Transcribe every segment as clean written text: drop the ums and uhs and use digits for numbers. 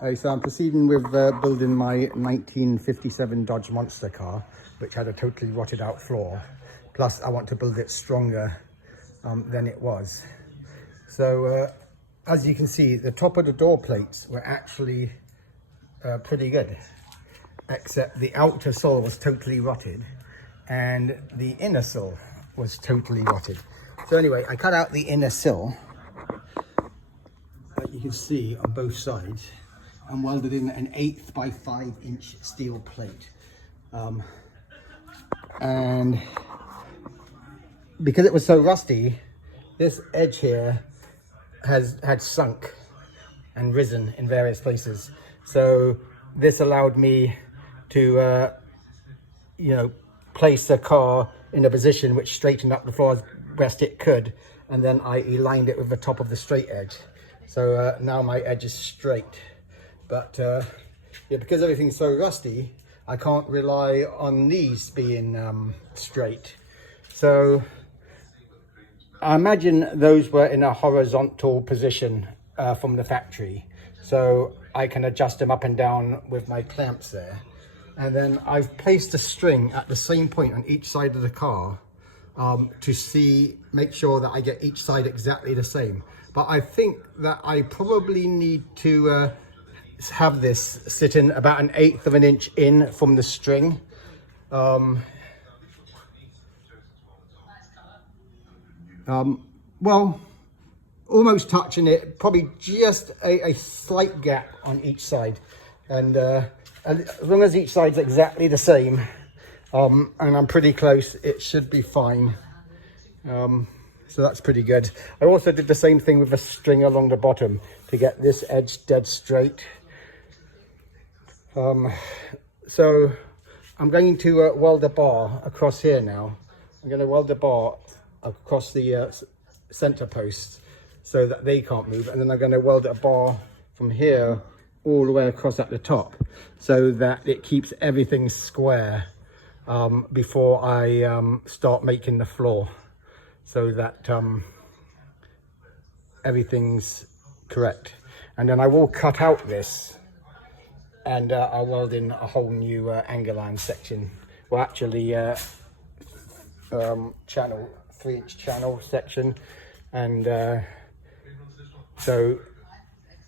So I'm proceeding with building my 1957 Dodge Monster car, which had a totally rotted out floor. Plus I want to build it stronger than it was. So as you can see, the top of the door plates were actually pretty good, except the outer sole was totally rotted and the inner sill was totally rotted. So anyway, I cut out the inner sill, like you can see on both sides, and welded in an 1/8 by 5 inch steel plate. And because it was so rusty, this edge here had sunk and risen in various places. So this allowed me to, place the car in a position which straightened up the floor as best it could. And then I aligned it with the top of the straight edge. So now my edge is straight. But yeah, because everything's so rusty, I can't rely on these being straight. So I imagine those were in a horizontal position from the factory. So I can adjust them up and down with my clamps there. And then I've placed a string at the same point on each side of the car to make sure that I get each side exactly the same. But I think that I probably need to have this sitting about 1/8 of an inch in from the string. Well, almost touching it, probably just a slight gap on each side. And as long as each side's exactly the same, and I'm pretty close, it should be fine. So that's pretty good. I also did the same thing with the string along the bottom to get this edge dead straight. So I'm going to weld a bar across here now. I'm going to weld a bar across the center post so that they can't move, and then I'm going to weld a bar from here all the way across at the top so that it keeps everything square before I start making the floor, so that everything's correct. And then I will cut out this and I'll weld in a whole new angle line section. Well, actually 3-inch channel section, and so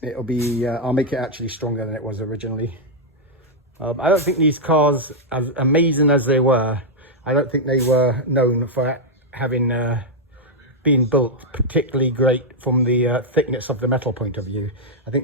it'll be I'll make it actually stronger than it was originally. I don't think these cars, as amazing as they were, I don't think they were known for having been built particularly great from the thickness of the metal point of view. I think